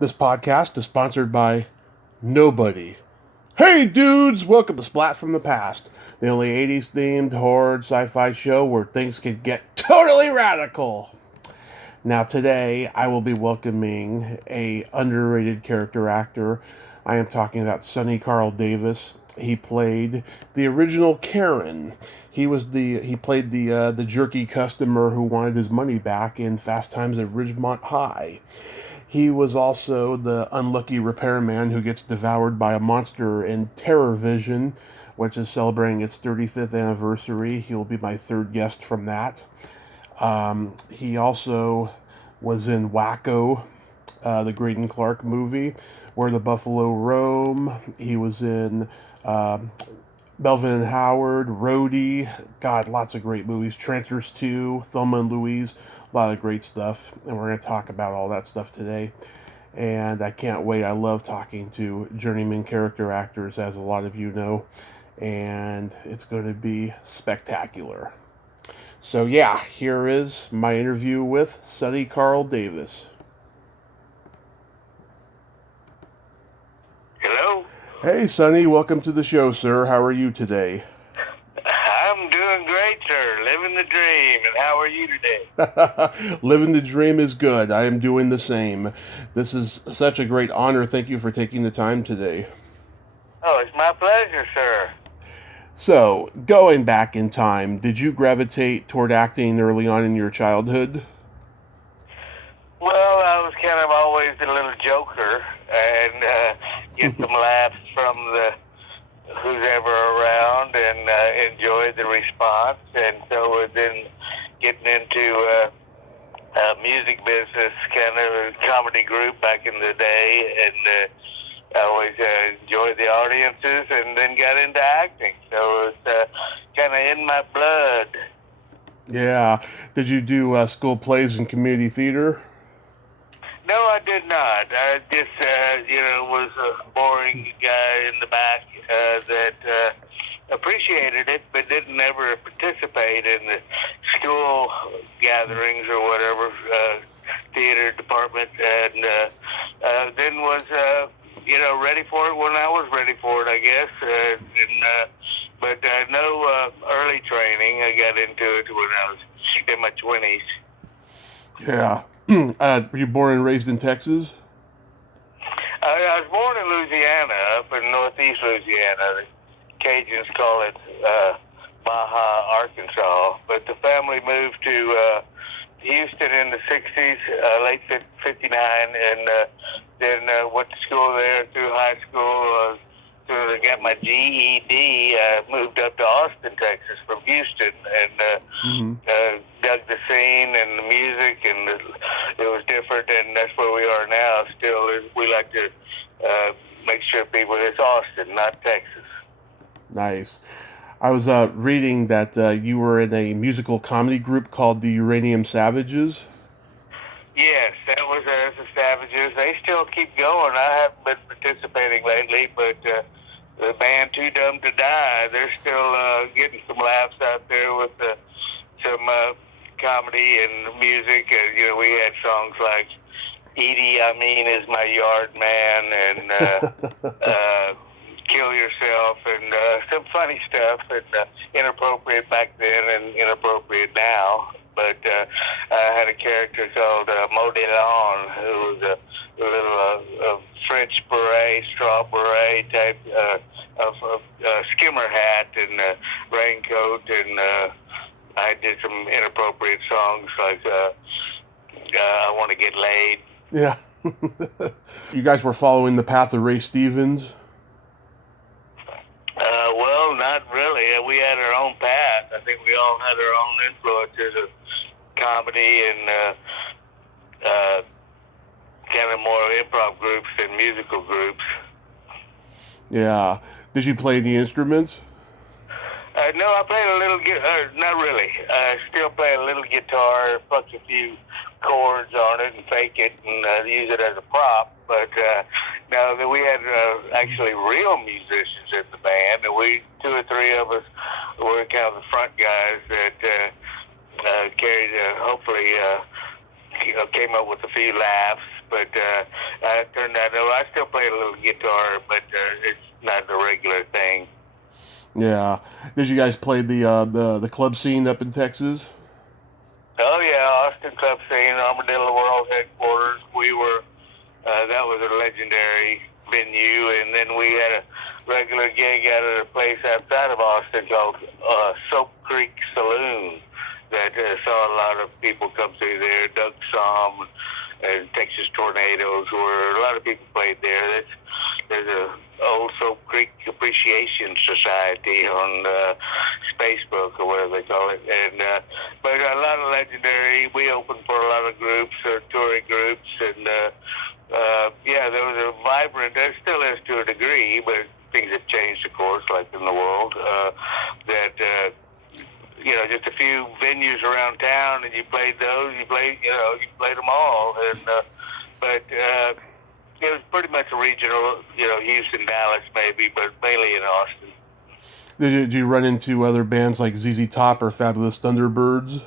This podcast is sponsored by nobody. Hey dudes, welcome to Splat from the Past, the only 80s themed horror sci-fi show where things can get totally radical. Now today I will be welcoming a underrated character actor. I am talking about Sonny Carl Davis. He played the original Karen. He played the jerky customer who wanted his money back in Fast Times at Ridgemont High. He was also the unlucky repairman who gets devoured by a monster in Terror Vision, which is celebrating its 35th anniversary. He'll be my third guest from that. He also was in Wacko, the Graydon Clark movie, Where the Buffalo Roam. He was in Melvin and Howard, Roadie. God, lots of great movies. Trancers 2, Thelma and Louise. A lot of great stuff. And we're going to talk about all that stuff today. And I can't wait. I love talking to journeyman character actors, as a lot of you know. And it's going to be spectacular. So yeah, here is my interview with Sonny Carl Davis. Hello? Hey Sonny, welcome to the show, sir. How are you today? I'm doing great, sir. Living the dream. And how are you today? Living the dream is good. I am doing the same. This is such a great honor. Thank you for taking the time today. Oh, it's my pleasure, sir. So, going back in time, did you gravitate toward acting early on in your childhood? Well, I was kind of always a little joker and get some laughs from the who's ever around and enjoy the response. And so then getting into music business, kind of a comedy group back in the day, and I always enjoyed the audiences, and then got into acting. So it's kind of in my blood. Yeah. Did you do school plays and community theater? No, I did not. I just, was a boring guy in the back that appreciated it, but didn't ever participate in the school gatherings or whatever, theater department, and then was, ready for it when I was ready for it, I guess. But no early training. I got into it when I was in my 20s. Yeah. Were you born and raised in Texas? I was born in Louisiana, up in northeast Louisiana. The Cajuns call it Baja, Arkansas. But the family moved to Houston in the 60s, late 59, and then went to school there through high school. I got my GED, moved up to Austin, Texas from Houston, and dug the scene and the music, and it was different, and that's where we are now. Still, we like to make sure people, it's Austin, not Texas. Nice. I was reading that you were in a musical comedy group called the Uranium Savages. Yes, that was the Savages. They still keep going. I haven't been participating lately, but the band Too Dumb to Die, they're still getting some laughs out there with some comedy and music. We had songs like Edie, I Mean, Is My Yard Man, and Kill Yourself, and some funny stuff, and inappropriate back then and inappropriate now. But I had a character called Modellon, who was a little French beret, straw beret type of skimmer hat and raincoat, and I did some inappropriate songs like I Want to Get Laid. Yeah. You guys were following the path of Ray Stevens? Well, not really. We had our own path. I think we all had our own influences of comedy and kind of more improv groups than musical groups. Yeah. Did you play any instruments? No, I played a little not really. I still play a little guitar, punch a few chords on it and fake it and use it as a prop. But no, we had actually real musicians in the band, and two or three of us were kind of the front guys that carried, hopefully, came up with a few laughs. But I turned that over. I still play a little guitar, but it's not a regular thing. Yeah. Did you guys play the club scene up in Texas? Oh yeah, Austin Club Scene, Armadillo World headquarters. We were that was a legendary venue, and then we had a regular gig out at a place outside of Austin called Soap Creek Saloon that saw a lot of people come through there. Doug Somm and Texas Tornadoes, where a lot of people played there. There's a old Soap Creek Appreciation Society on Facebook or whatever they call it, and but a lot of legendary. We opened for a lot of groups, touring groups, and yeah, there was a vibrant. There still is to a degree, but things have changed, of course, like in the world. That you know, just a few venues around town, and you played those. You played them all, and but. It was pretty much a regional, Houston, Dallas maybe, but mainly in Austin. Did you run into other bands like ZZ Top or Fabulous Thunderbirds?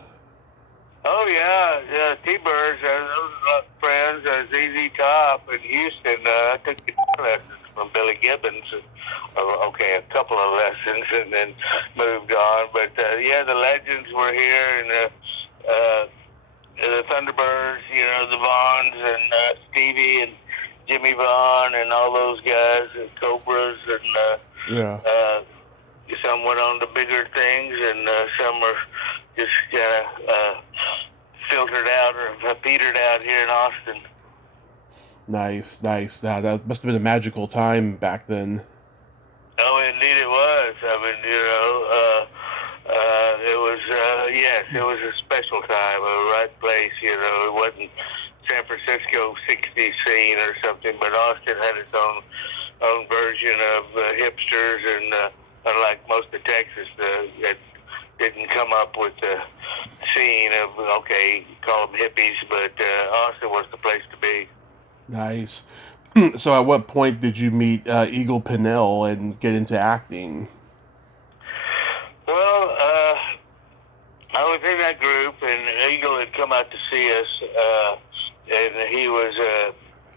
Oh yeah, T-Birds. Those are a lot of friends. ZZ Top in Houston. I took guitar lessons from Billy Gibbons. Okay, a couple of lessons, and then moved on. But yeah, the legends were here, and the Thunderbirds. The Vaughns and Stevie and Jimmy Vaughn and all those guys, and Cobras, and some went on to bigger things, and some are just kind of filtered out or petered out here in Austin. Nice. That must have been a magical time back then. Oh, indeed it was. I mean, it was, yes, it was a special time, a right place, it wasn't San Francisco 60s scene or something, but Austin had its own version of hipsters, and unlike most of Texas, it didn't come up with the scene of, call them hippies, but Austin was the place to be. Nice. So at what point did you meet Eagle Pinnell and get into acting? Well, I was in that group, and Eagle had come out to see us, and he was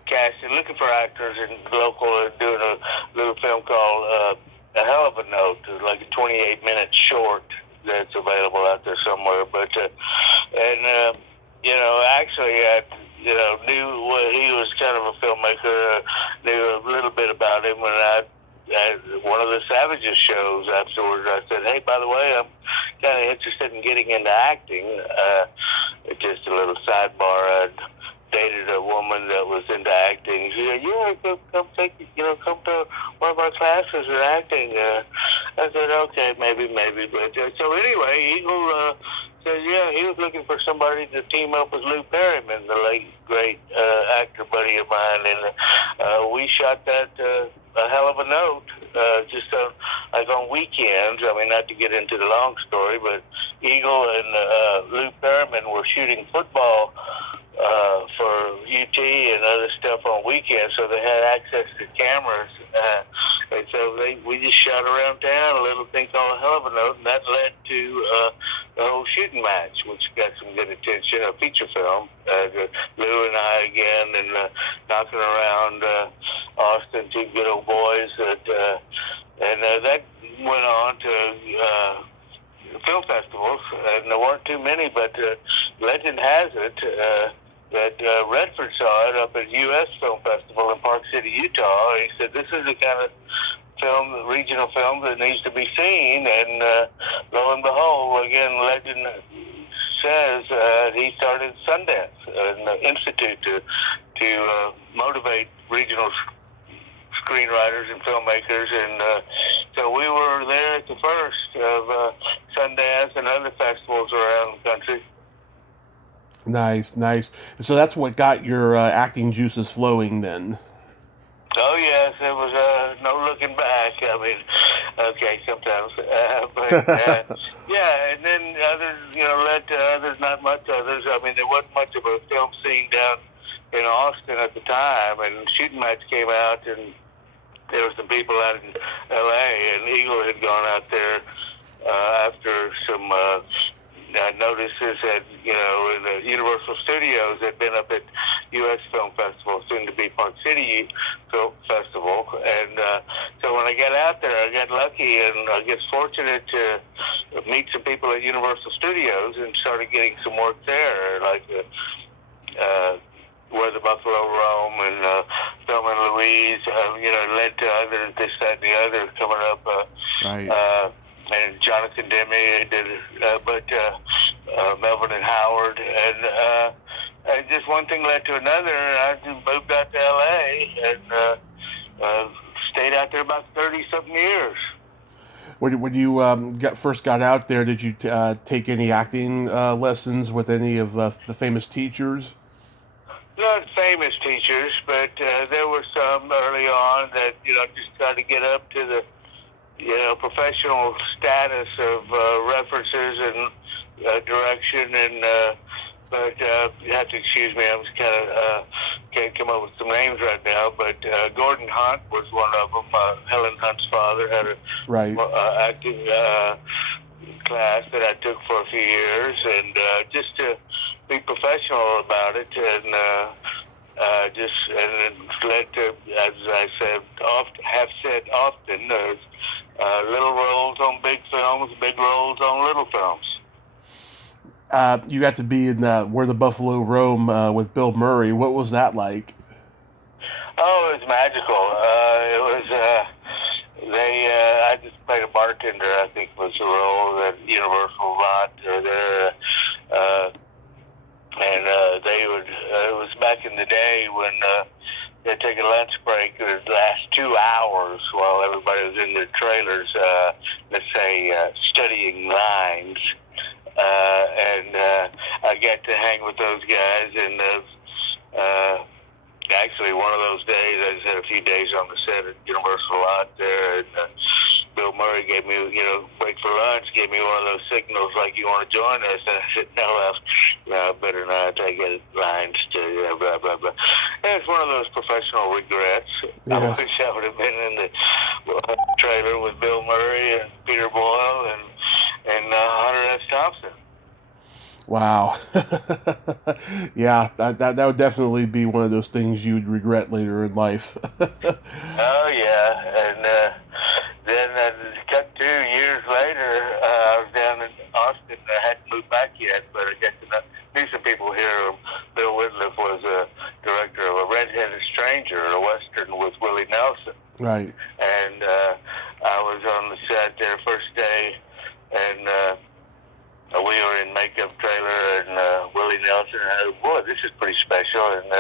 casting, looking for actors in local, doing a little film called A Hell of a Note, like a 28-minute short that's available out there somewhere. But actually, I knew he was kind of a filmmaker. Knew a little bit about him when I at one of the Savages shows afterwards. I said, "Hey, by the way, I'm kind of interested in getting into acting." Just a little sidebar. I'd dated a woman that was into acting. She said, "Yeah, come come to one of our classes in acting." I said, "Okay, maybe." But so anyway, Eagle said, "Yeah, he was looking for somebody to team up with Lou Perryman, the late great actor buddy of mine, and we shot that A Hell of a Note just on weekends. I mean, not to get into the long story, but Eagle and Lou Perryman were shooting football for UT and other stuff on weekends, so they had access to cameras, and so we just shot around town a little thing called A Hell of a Note, and that led to the whole shooting match, which got some good attention, a feature film, Lou and I again, and knocking around Austin, two good old boys, and that went on to film festivals, and there weren't too many, but legend has it that Redford saw it up at U.S. Film Festival in Park City, Utah. He said, "This is the kind of film, regional film that needs to be seen," and lo and behold, again, legend says he started Sundance, an institute to motivate regional screenwriters and filmmakers, and so we were there at the first of Sundance and other festivals around the country. Nice. So that's what got your acting juices flowing then. Oh yes, it was no looking back. I mean, okay, sometimes, but yeah, and then others, led to others, not much others. I mean, there wasn't much of a film scene down in Austin at the time, and Shooting Match came out, and there were some people out in L.A., and Eagle had gone out there after some notices that, in the Universal Studios, had been up at U.S. Film Festival, soon to be Park City Film Festival. And so when I got out there, I got lucky and I guess fortunate to meet some people at Universal Studios and started getting some work there, like Where the Buffalo Roam and Thelma and Louise, led to other, this, that, and the other coming up. Right. And Jonathan Demme did, Melvin and Howard, and just one thing led to another. I just moved out to L.A. and stayed out there about 30-something years. When you first got out there, did you take any acting lessons with any of the famous teachers? Not famous teachers, but there were some early on that just tried to get up to the professional status of references and direction, and but you have to excuse me, I'm just kind of can't come up with some names right now, but Gordon Hunt was one of them. Helen Hunt's father had a acting class that I took for a few years, and just to be professional about it, and and it led to, as I said, have said often, little roles on big films, big roles on little films. You got to be in Where the Buffalo Roam with Bill Murray. What was that like? Oh, it was magical. I just played a bartender, I think was the role that Universal lot there. And they would, it was back in the day when they'd take a lunch break. It would last 2 hours while everybody was in their trailers, let's say, studying lines. And I got to hang with those guys, and actually one of those days, I just had a few days on the set at Universal lot there, and Bill Murray gave me, break for lunch, gave me one of those signals like, you want to join us? And I said, no, better not. I get lines to blah, blah, blah. And it's one of those professional regrets. Yeah. I wish I would have been in the trailer with Bill Murray and Peter Boyle and Hunter S. Thompson. Wow. Yeah, that would definitely be one of those things you'd regret later in life. Oh, yeah. And then cut 2 years later, I was down in Austin. I hadn't moved back yet, but I got to knew some people here. Bill Whitliff was a director of A Red-Headed Stranger, a Western with Willie Nelson. Right. And I was on the set there first day, and we were in makeup trailer, and Willie Nelson, and boy, this is pretty special. And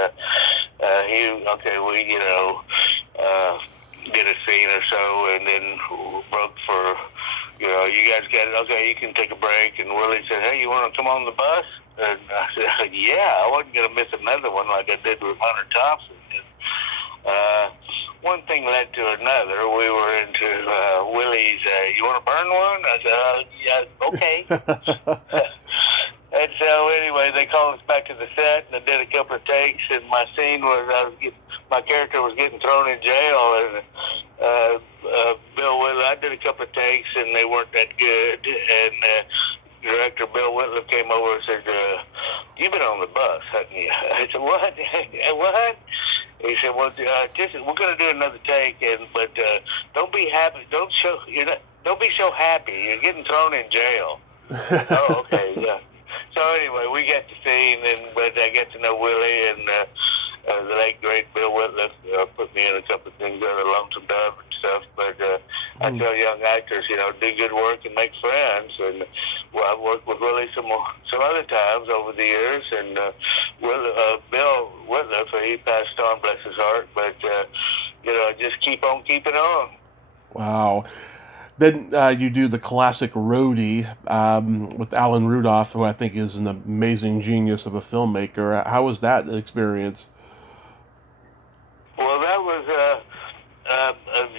we did a scene or so, and then broke for, you guys got it. Okay, you can take a break. And Willie said, hey, you want to come on the bus? And I said, yeah, I wasn't going to miss another one like I did with Hunter Thompson. And, one thing led to another. We were into Willie's, you want to burn one? I said, yeah, okay. And so anyway, they called us back to the set, and I did a couple of takes, and my scene was, my character was getting thrown in jail, and Bill Whitliff, I did a couple of takes, and they weren't that good, and director Bill Whitliff came over and said, you've been on the bus, haven't you? I said, what? What? He said, well, we're going to do another take, but don't be happy. Don't be so happy. You're getting thrown in jail. Oh, okay, yeah. So anyway, we got the scene, but I got to know Willie, and the late great Bill Whitliff put me in a couple of things on the Lonesome Dove and stuff. But I tell young actors, do good work and make friends. And I've worked with Willie some other times over the years, and Bill Whitliff, he passed on, bless his heart. But just keep on keeping on. Wow. Then you do the classic Roadie with Alan Rudolph, who I think is an amazing genius of a filmmaker. How was that experience? Well, that was,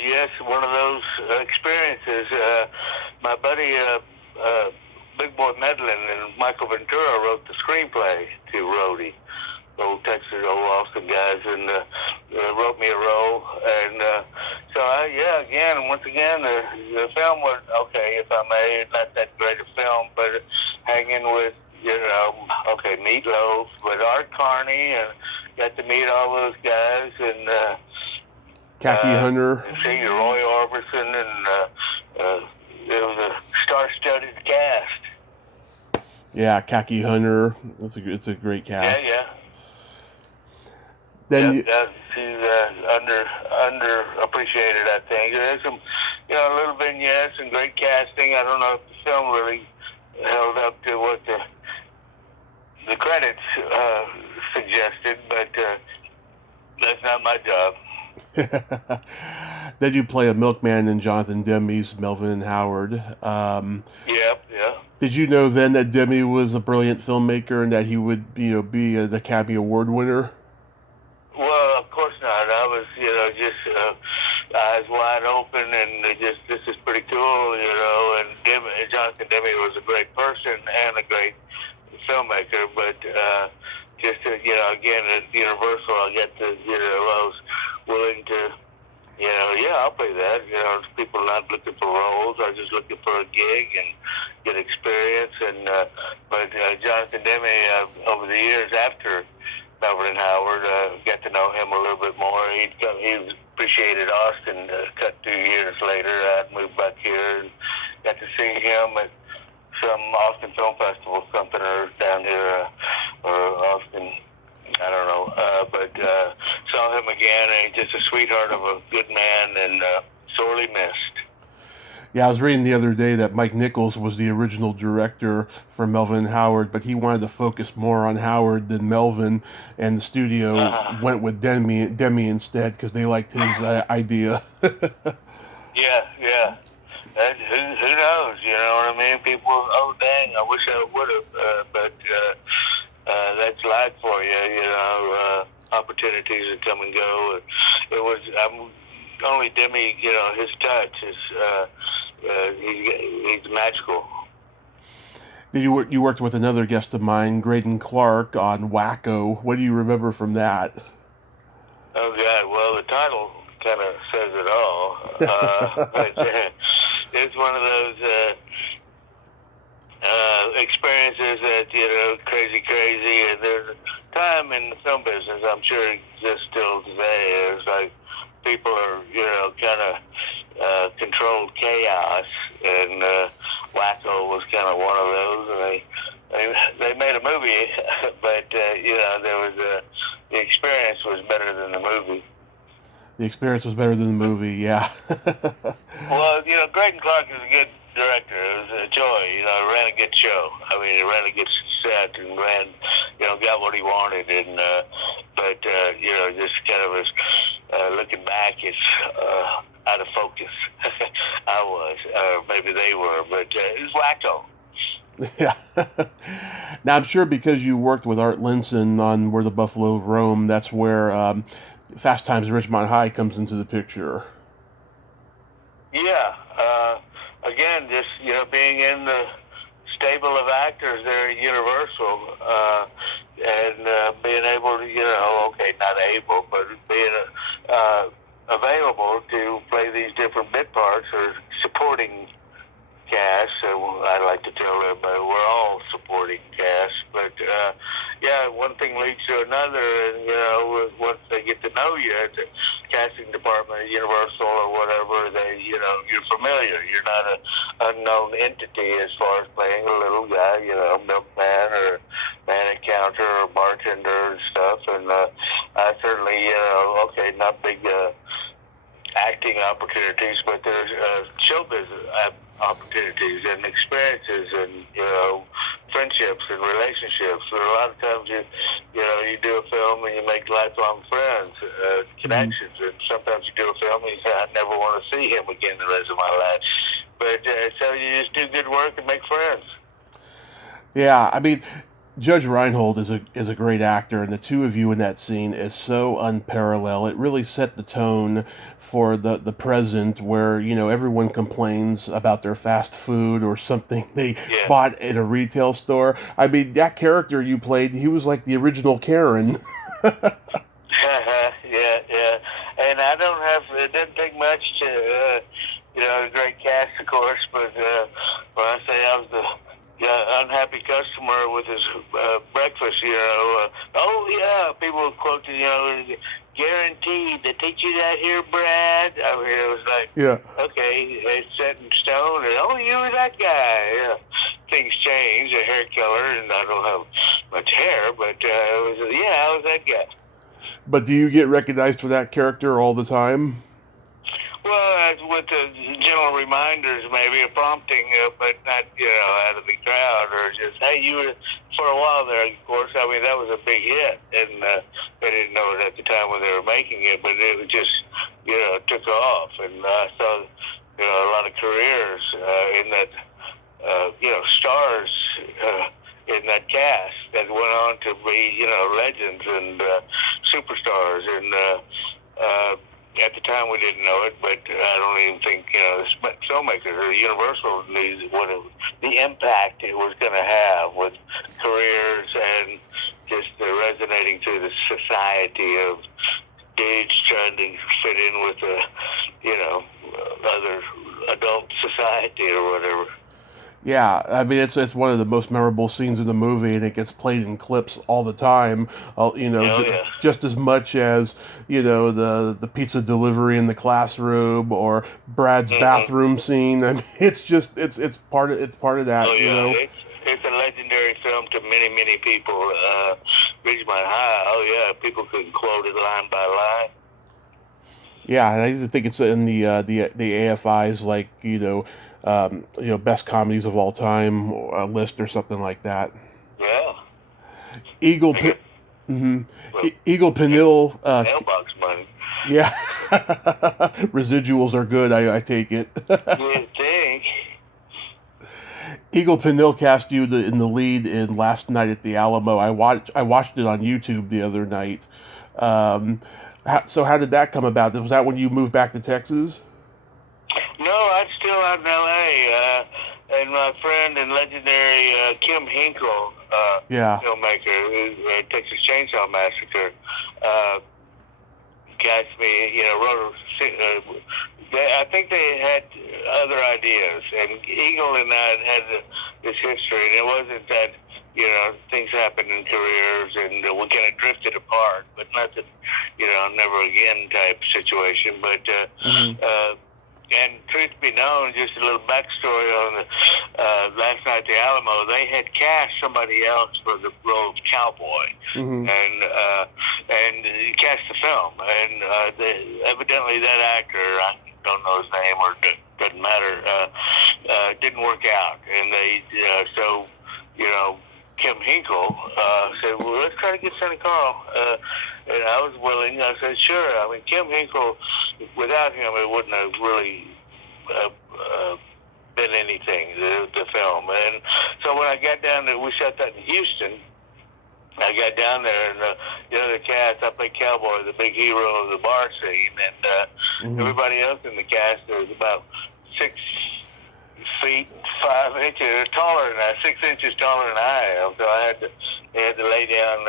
yes, one of those experiences. My buddy, Big Boy Medlin and Michael Ventura wrote the screenplay to Roadie, old Texas, old Austin guys, and wrote me a role. And So once again, the film was okay, if I may, not that great a film, but hanging with Meatloaf, but Art Carney, and got to meet all those guys, and Khaki Hunter, and see Roy Orbison, and it was a star-studded cast. Yeah, Khaki Hunter. It's a great cast. Yeah. Then she's underappreciated, I think. There's some, little vignettes and great casting. I don't know if the film really held up to what the credits suggested, but that's not my job. Then you play a milkman in Jonathan Demme's Melvin and Howard. Yeah. Did you know then that Demme was a brilliant filmmaker and that he would, be an Academy Award winner? Well, of course not. I was, just eyes wide open, and this is pretty cool, and Jonathan Demme was a great person and a great filmmaker, but again, at Universal, I was willing to, I'll play that. People not looking for roles, are just looking for a gig and get experience. And but Jonathan Demme, over the years after Melvin and Howard, got to know him a little bit more. He appreciated Austin. Cut 2 years later, I moved back here and got to see him at some Austin Film Festival, something or down here, or Austin, I don't know, but saw him again, and he's just a sweetheart of a good man, and sorely missed. Yeah, I was reading the other day that Mike Nichols was the original director for Melvin and Howard, but he wanted to focus more on Howard than Melvin, and the studio went with Demme instead because they liked his idea. Yeah. Who knows? You know what I mean? People, oh dang, I wish I would have, but that's life for you. Opportunities that come and go. Only Demme, his touch is he's magical. You worked with another guest of mine, Graydon Clark, on Wacko. What do you remember from that? Oh God, well the title kind of says it all. But it's one of those experiences that crazy, and there's a time in the film business, I'm sure exists still today. It's like people are kind of controlled chaos, and Wacko was kind of one of those. And they made a movie, but there was the experience was better than the movie. The experience was better than the movie, yeah. Well, Graydon Clark is a good director. It was a joy. He ran a good show. I mean, he ran a good set and got what he wanted. And but just kind of as looking back, it's out of focus. I was, maybe they were, but it was Wacko. Yeah. Now, I'm sure because you worked with Art Linson on Where the Buffalo Roam, that's where Fast Times at Ridgemont High comes into the picture. Yeah. Again, just being in the stable of actors there at Universal, and being able to, not able, but being available to play these different bit parts or supporting cast. So I like to tell everybody we're all supporting cast, but one thing leads to another, and once they get to know you at the casting department at Universal or whatever, you're familiar. You're not an unknown entity as far as playing a little guy, milkman or man at counter or bartender and stuff. And I certainly, not big acting opportunities, but there's show business opportunities and experiences and friendships and relationships. So a lot of times you do a film and you make lifelong friends, connections, and sometimes you do a film and you say, I never want to see him again the rest of my life. But so you just do good work and make friends. Yeah, I mean, Judge Reinhold is a great actor, and the two of you in that scene is so unparalleled. It really set the tone for the present, where everyone complains about their fast food or something they bought at a retail store. I mean, that character you played, he was like the original Karen. Yeah. and it doesn't take much to, a great cast, of course, but when I say I was the unhappy customer with his breakfast, oh yeah, people would quote, guaranteed, they teach you that here, Brad. I mean, it was like, Yeah. okay, it's set in stone, and oh, you were that guy. Yeah. Things change, the hair color, and I don't have much hair, but I was that guy. But do you get recognized for that character all the time? Well, with the gentle reminders, maybe a prompting, but not, out of the crowd, or just, hey, you were, for a while there, of course, I mean, that was a big hit, and they didn't know it at the time when they were making it, but it was just, took off, and I saw, a lot of careers in that, stars in that cast that went on to be, legends and superstars, and at the time we didn't know it, but I don't even think, the filmmakers or Universal knew the impact it was going to have with careers and just resonating through the society of dudes trying to fit in with the, other adult society or whatever. Yeah, I mean it's one of the most memorable scenes in the movie, and it gets played in clips all the time. Just as much as the pizza delivery in the classroom or Brad's bathroom scene. I mean, it's part of that. Oh yeah, it's a legendary film to many people. Ridgemont High. Oh yeah, people could quote it line by line. Yeah, and I used to think it's in the AFI's best comedies of all time list or something like that. Yeah. Eagle Peniel. Mailbox money. Yeah. Residuals are good. I take it. You think? Eagle Peniel cast you in the lead in Last Night at the Alamo. I watched it on YouTube the other night. So how did that come about? Was that when you moved back to Texas? No, I'm still out in L.A. And my friend and legendary Kim Hinkle, filmmaker, who Texas Chainsaw Massacre, cast me, wrote I think they had other ideas, and Eagle and I had this history, and it wasn't that, things happen in careers, and we kind of drifted apart, but nothing, never again type situation, but, and truth be known, just a little backstory on the Last Night at the Alamo, they had cast somebody else for the role of Cowboy, and he cast the film, and evidently that actor, I don't know his name or doesn't matter, didn't work out, and they Kim Hinkle said, well, let's try to get Sonny Carl. And I was willing. I said, sure. I mean, Kim Hinkle, without him, it wouldn't have really been anything, the film. And so when I got down there, we shot that in Houston. I got down there, and the other cast, I played Cowboy, the big hero of the bar scene, and everybody else in the cast was about 6 feet 5 inches taller than I, 6 inches taller than I am. So they had to lay down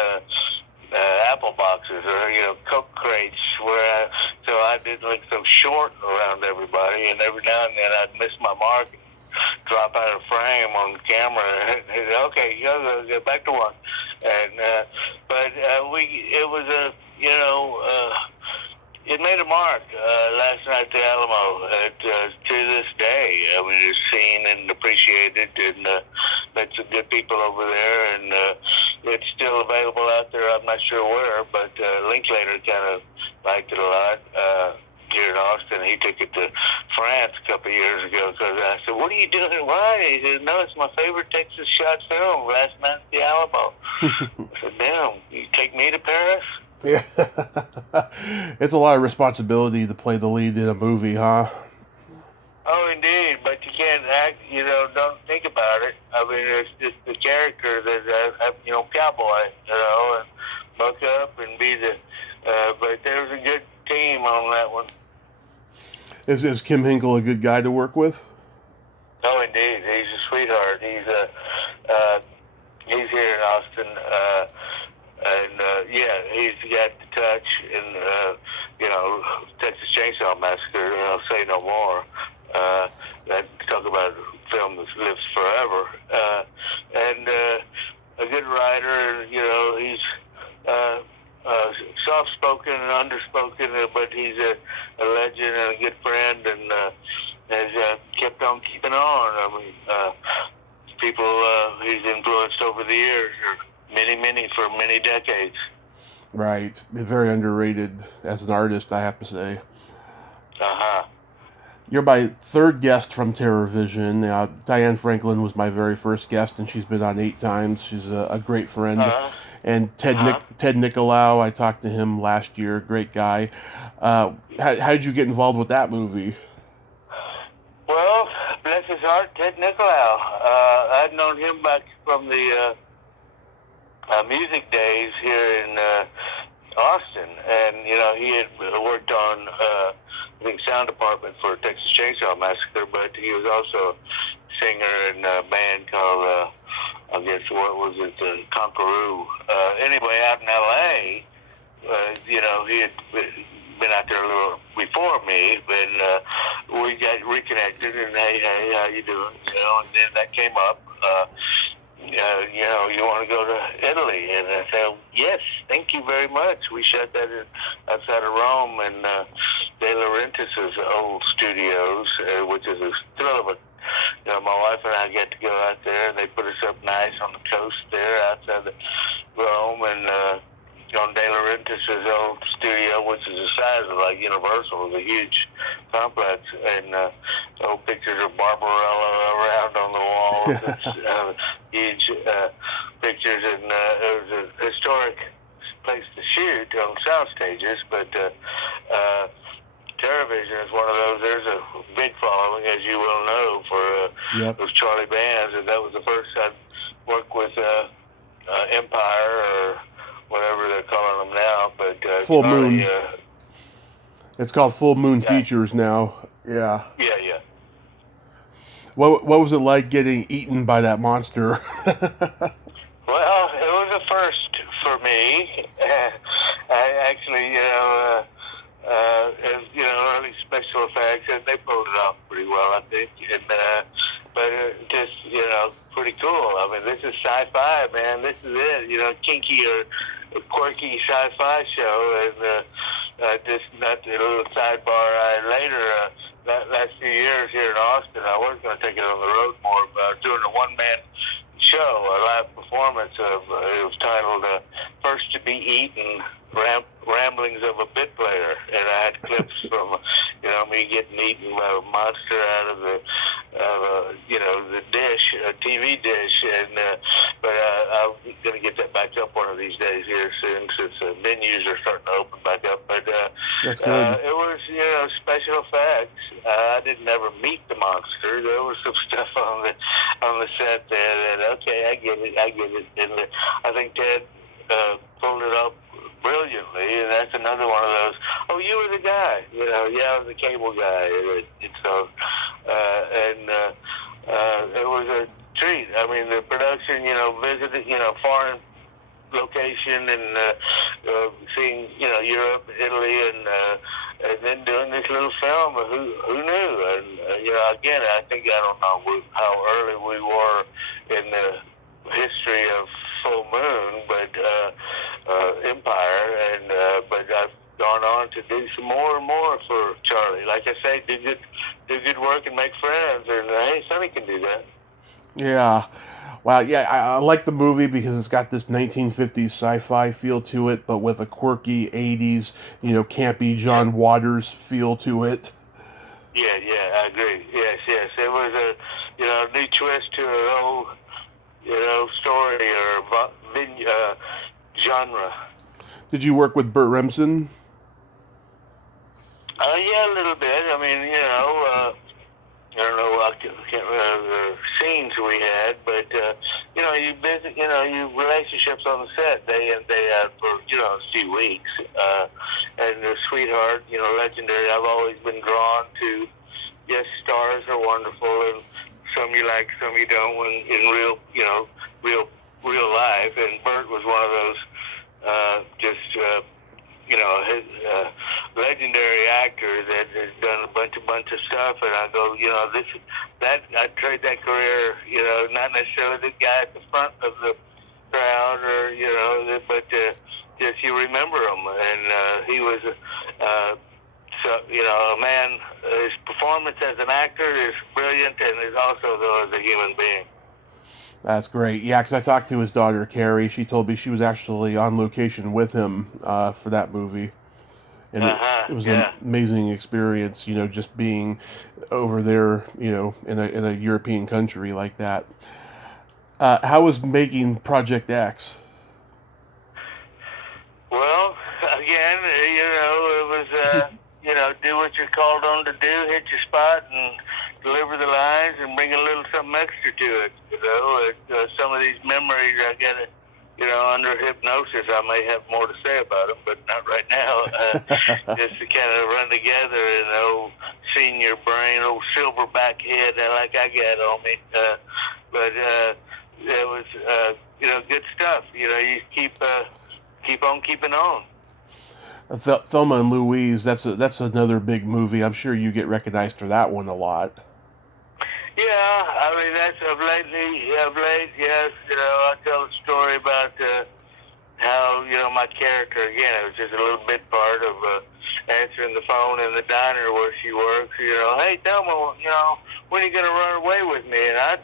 apple boxes or Coke crates so I didn't look so short around everybody. And every now and then I'd miss my mark, and drop out of frame on camera. Okay, go back to work. And it was it made a mark Last Night at the Alamo to this day. I mean, it's seen and appreciated, and met some good people over there, and it's still available out there. I'm not sure where, but Linklater kind of liked it a lot here in Austin. He took it to France a couple of years ago because I said, what are you doing? Why? He said, no, it's my favorite Texas shot film, Last Night at the Alamo. I said, damn, you take me to Paris? Yeah. It's a lot of responsibility to play the lead in a movie, huh? Oh, indeed, but you can't act, don't think about it. I mean, it's just the character that, cowboy, and buck up and be but there's a good team on that one. Is Kim Hinkle a good guy to work with? Oh, indeed. He's a sweetheart. He's here in Austin, and he's got the touch, and Texas Chainsaw Massacre, Say No More. That talk about a film that lives forever. And a good writer, he's soft-spoken and underspoken, but he's a legend and a good friend, and has kept on keeping on. I mean, people he's influenced over the years, or many for many decades. Right. Very underrated as an artist, I have to say. Uh-huh. You're my third guest from Terror Vision. Diane Franklin was my very first guest, and she's been on 8 times. She's a great friend. And Ted Nicolau, I talked to him last year. Great guy. How did you get involved with that movie? Well, bless his heart, Ted Nicolau. I'd known him back from the music days here in Austin, and he had worked on I think sound department for Texas Chainsaw Massacre, but he was also a singer in a band called I guess what was it, Conqueroo. Anyway, out in L.A., he had been out there a little before me, and we got reconnected, and hey, how you doing? And then that came up. You want to go to Italy? And I said, yes, thank you very much. We shot that outside of Rome in De Laurentiis' old studios, which is a thrill of a, my wife and I get to go out there, and they put us up nice on the coast there outside of Rome, and on De Laurentiis' old studio, which is the size of like Universal, is a huge complex, and old pictures of Barbarella around on the walls. It's huge pictures, and it was a historic place to shoot on sound stages, but TerrorVision is one of those. There's a big following, as you well know, for those Charlie bands, and that was the first I'd worked with Empire, or whatever they're calling them now, but Full Charlie, Moon. It's called Full Moon Features now. Yeah. Yeah. What was it like getting eaten by that monster? Well, it was a first for me. I actually, early special effects, and they pulled it off pretty well, I think. And but just pretty cool. I mean, this is sci-fi, man. This is it. Kinky or quirky sci-fi show, and just not a little sidebar. Later, last few years here in Austin, I was going to take it on the road more, but I was doing a one-man show, a live performance of, it was titled First to Be Eaten, Ramblings of a Bit Player, and I had clips from, me getting eaten by a monster out of the dish, a TV dish, and but I'm going to get that back up one of these days here soon, since menus are starting to open back up, but that's good. it was, special effects. I didn't ever meet the monster. There was some stuff on the set there that, okay, I get it, and I think Ted pulled it up brilliantly, and that's another one of those, oh, you were the guy, I was the cable guy, and so, it was a treat. I mean, the production, visited, foreign location, and seeing, Europe, Italy, and then doing this little film. Who knew? And again, I think, I don't know how early we were in the history of Full Moon, but Empire, and but I've gone on to do some more and more for Charlie. Like I say, do good work and make friends, and hey, Sonny can do that. Yeah. Well, yeah, I like the movie because it's got this 1950s sci-fi feel to it, but with a quirky 80s, campy John Waters feel to it. Yeah, I agree. Yes. It was a, new twist to an old, story or genre. Did you work with Burt Remsen? Yeah, a little bit. I mean, I don't know, I can't remember the scenes we had, but, you visit, you relationships on the set day in, day out for, a few weeks. And the sweetheart, legendary. I've always been drawn to, yes, stars are wonderful, and some you like, some you don't, when in real life. And Bert was one of those, legendary actor that has done a bunch of stuff, and I go, I'd trade that career, not necessarily the guy at the front of the crowd, or but just you remember him, and he was a man. His performance as an actor is brilliant, and is also though as a human being. That's great. Yeah, because I talked to his daughter Carrie. She told me she was actually on location with him for that movie, and it was an amazing experience. Just being over there, in a European country like that. How was making Project X? Well, again, it was do what you're called on to do, hit your spot, and deliver the lines, and bring a little something extra to it. Some of these memories I get it. Under hypnosis, I may have more to say about them, but not right now. Just to kind of run together in an old senior brain, old silverback head like I got on me. But it was, good stuff. You keep on keeping on. Thelma and Louise, that's another big movie. I'm sure you get recognized for that one a lot. Yeah, I mean, that's of late, yes. I tell a story about how, my character, again, it was just a little bit part of answering the phone in the diner where she works. Hey, Thelma, when are you going to run away with me? And I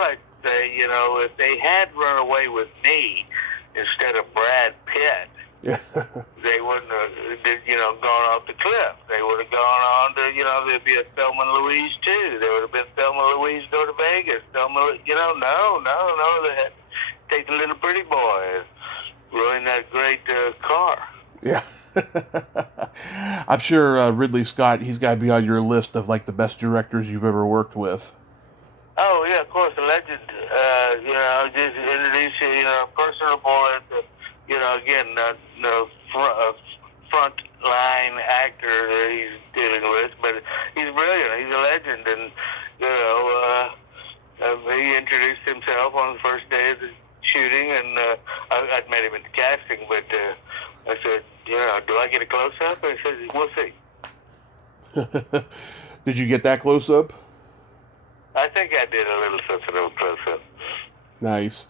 like to say, if they had run away with me instead of Brad Pitt, they wouldn't have, gone off the cliff. They would have gone on to, there'd be a Thelma and Louise too. There would have been Thelma and Louise go to Vegas. No. They had to take the little pretty boy and ruin that great car. Yeah. I'm sure Ridley Scott, he's got to be on your list of like the best directors you've ever worked with. Oh, yeah, of course, a legend. Just introduce you, personable at again, front line actor that he's dealing with, but he's brilliant. He's a legend, and he introduced himself on the first day of the shooting, and I'd met him at the casting, but I said, do I get a close up? I said, we'll see. Did you get that close up? I think I did a little close up. Nice.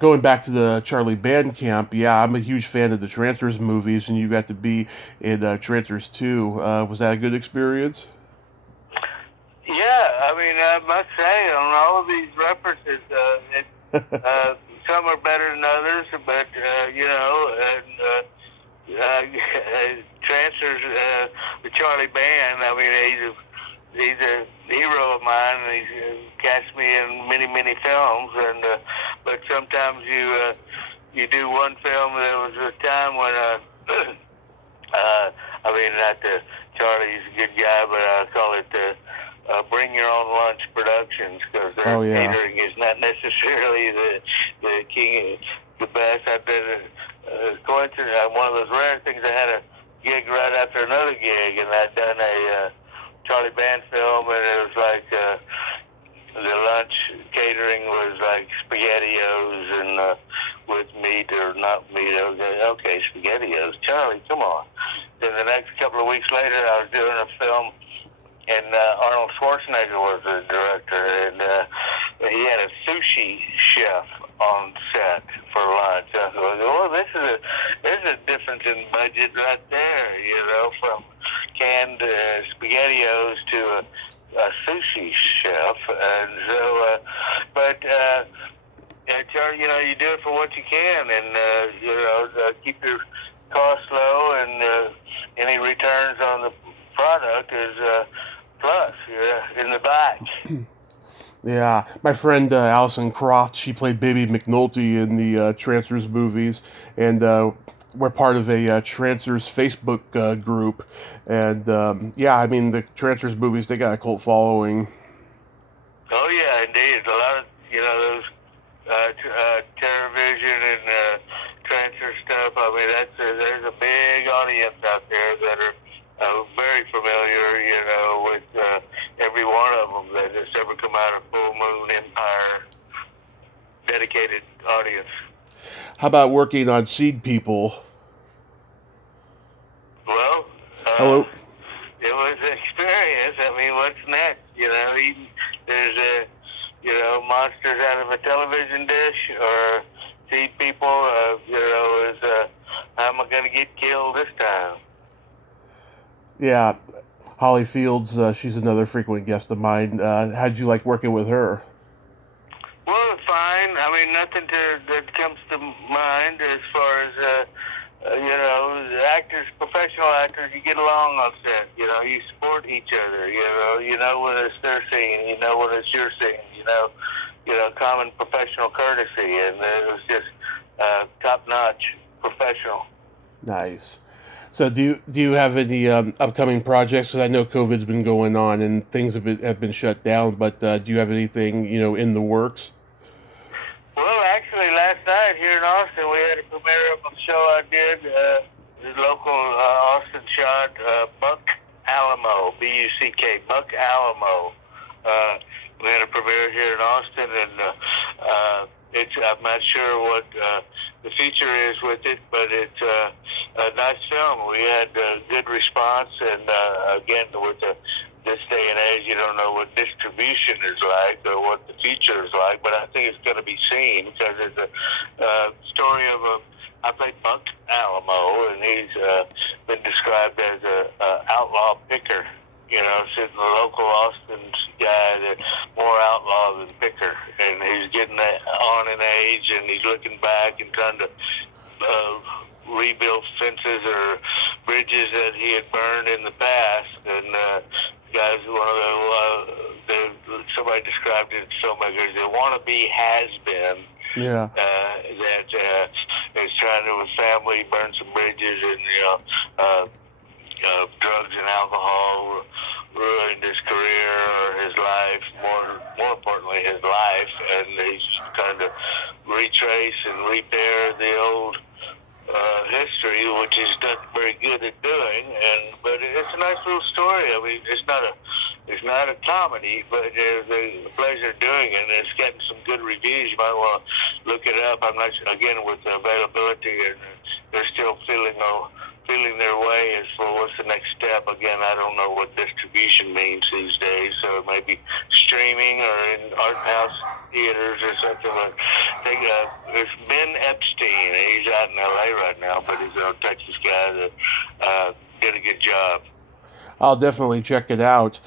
Going back to the Charlie Band Camp, yeah, I'm a huge fan of the Trancers movies, and you got to be in Trancers 2. Was that a good experience? Yeah, I mean, I must say, on all of these references, some are better than others, but, Trancers, the Charlie Band, I mean, he's a hero of mine, and he's cast me in many, many films, and but sometimes you do one film. There was a time when I mean, not Charlie's a good guy, but I call it Bring Your Own Lunch Productions, because their catering is not necessarily the king, the best. I did a coincidence. One of those rare things. I had a gig right after another gig, and I'd done a Charlie Band film, and it was like the lunch catering was like SpaghettiOs and with meat or not meat. Okay, SpaghettiOs. Charlie, come on. Then the next couple of weeks later, I was doing a film, and Arnold Schwarzenegger was the director, and he had a sushi chef on set for lunch. I thought, oh, there's a difference in budget right there, from canned SpaghettiOs to a sushi chef. And so, Charlie, you do it for what you can, and keep your costs low, and any returns on the product is plus in the back. Yeah, my friend Allison Croft, she played Baby McNulty in the Trancers movies, and we're part of a Trancers Facebook group. And yeah, I mean, the Trancers movies, they got a cult following. Oh yeah, indeed. A lot of those TerrorVision and Trancer stuff. I mean, there's a big audience out there that are very familiar, with every one of them that has ever come out of Full Moon Empire. Dedicated audience. How about working on Seedpeople? Well, Hello. It was an experience. I mean, what's next? There's monsters out of a television dish, or Seedpeople. How am I going to get killed this time? Yeah, Holly Fields. She's another frequent guest of mine. How'd you like working with her? Well, it's fine. I mean, nothing that comes to mind as far as actors, professional actors. You get along on set. You support each other. When it's their scene. When it's your scene. Common professional courtesy, and it was just top-notch professional. Nice. So do you have any upcoming projects? Because I know COVID's been going on and things have been shut down. But do you have anything in the works? Well, actually, last night here in Austin, we had a premiere of a show I did. The local Austin shot, Buck Alamo, B-U-C-K, Buck Alamo. We had a premiere here in Austin, and I'm not sure what the feature is with it, but it's a nice film. We had good response, and again, with this day and age, you don't know what distribution is like or what the feature is like, but I think it's going to be seen because it's a story of I played Buck Alamo, and he's been described as a outlaw picker. Sitting the local Austin guy that's more outlaw than picker, and he's getting on in age, and he's looking back and trying to rebuild fences or bridges that he had burned in the past. And guys, somebody described it in filmmakers, they wannabe has-been. Yeah. That is trying to, with family, burn some bridges, and drugs and alcohol ruined his career or his life. More importantly, his life, and he's trying to retrace and repair the old history, which he's not very good at doing. But it's a nice little story. I mean, it's not a comedy, but there's a pleasure doing it, and it's getting some good reviews. You might want to look it up. I'm not sure, again, with the availability, and they're still feeling their way as for what's the next step. Again, I don't know what distribution means these days, so it might be streaming or in art house theaters or something. But it's Ben Epstein. He's out in L.A. right now, but he's a Texas guy that did a good job. I'll definitely check it out.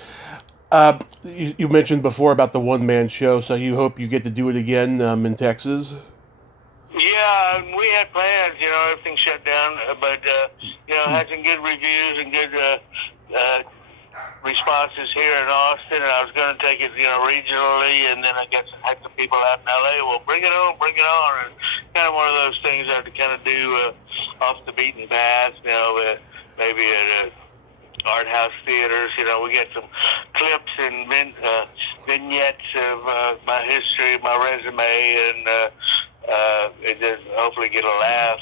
You mentioned before about the one-man show, so you hope you get to do it again in Texas? Yeah, we had plans, everything shut down, but, had some good reviews and good responses here in Austin, and I was going to take it, regionally, and then I had some people out in L.A., well, bring it on, and kind of one of those things I had to kind of do off the beaten path, maybe at art house theaters. We get some clips and vignettes of my history, my resume, and just hopefully get a laugh.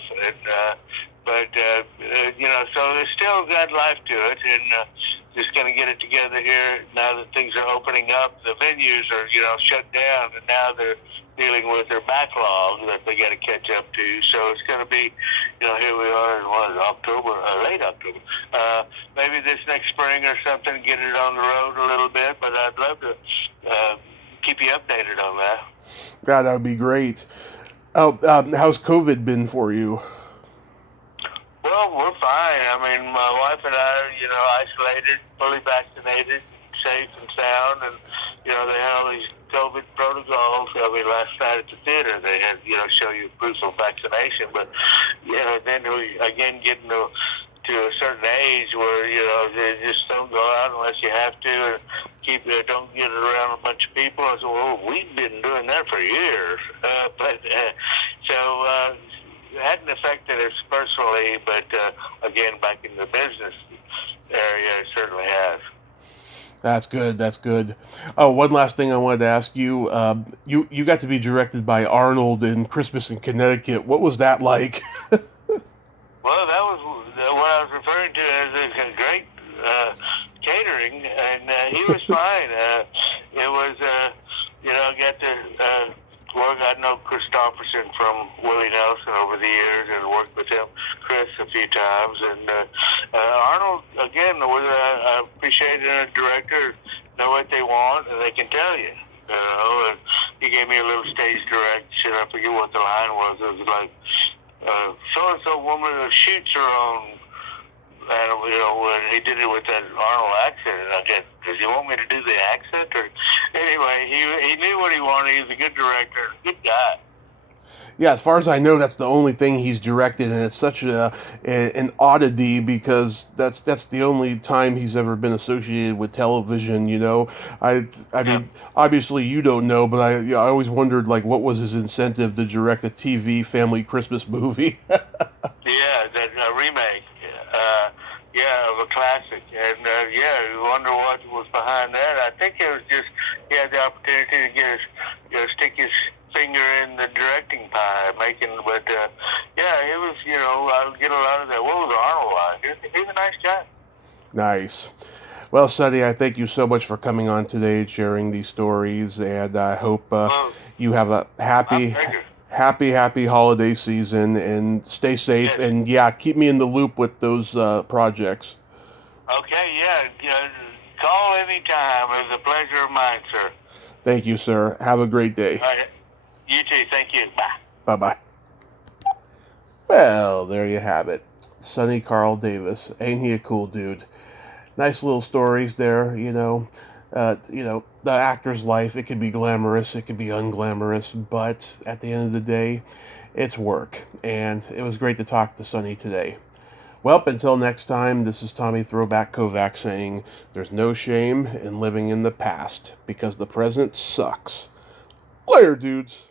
So there's still got life to it, and just going to get it together here now that things are opening up. The venues are, shut down, and now they're dealing with their backlog that they got to catch up to. So it's going to be, here we are in October, late October. Maybe this next spring or something, get it on the road a little bit. But I'd love to keep you updated on that. Yeah, that would be great. Oh, how's COVID been for you? Well, we're fine. I mean, my wife and I are, isolated, fully vaccinated, safe and sound, and, they have all these COVID protocols. I mean, last night at the theater, they had, show you proof of vaccination, but, then we, again, getting to a certain age where, they just don't go out unless you have to, and don't get around a bunch of people. I said, well, we've been doing that for years. It hadn't affected us personally, but again, back in the business area, it certainly has. That's good. Oh, one last thing I wanted to ask you. You got to be directed by Arnold in Christmas in Connecticut. What was that like? Well, that was what I was referring to as a great catering, and he was fine. It was, I got to work. I know Christopherson from Willie Nelson over the years, and worked with him, Chris, a few times. And Arnold, again, again, I appreciate a director know what they want and they can tell you. You know, and he gave me a little stage direction. I forget what the line was. It was like, so-and-so woman that shoots her own animal, you know, when he did it with that Arnold accent. And I guess, does he want me to do the accent? Or anyway, he knew what he wanted. He was a good director, a good guy. Yeah, as far as I know, that's the only thing he's directed, and it's such an oddity because that's the only time he's ever been associated with television. You know, I mean, obviously you don't know, but I always wondered like what was his incentive to direct a TV family Christmas movie. Yeah, that remake. Yeah, of a classic, and you wonder what was behind that. I think it was just he had the opportunity to get stick his finger in the directing pie, but it was, I would get a lot of that. What was Arnold like? He's a nice guy. Nice. Well, Sonny, I thank you so much for coming on today and sharing these stories, and I hope you have a happy holiday season and stay safe. Yes. And keep me in the loop with those projects. Okay, call anytime. It was a pleasure of mine, sir. Thank you, sir. Have a great day. All right. You too. Thank you. Bye. Bye-bye. Well, there you have it. Sonny Carl Davis. Ain't he a cool dude? Nice little stories there, the actor's life, it can be glamorous, it can be unglamorous, but at the end of the day, it's work. And it was great to talk to Sonny today. Well, until next time, this is Tommy Throwback Kovac saying, there's no shame in living in the past, because the present sucks. Later, dudes.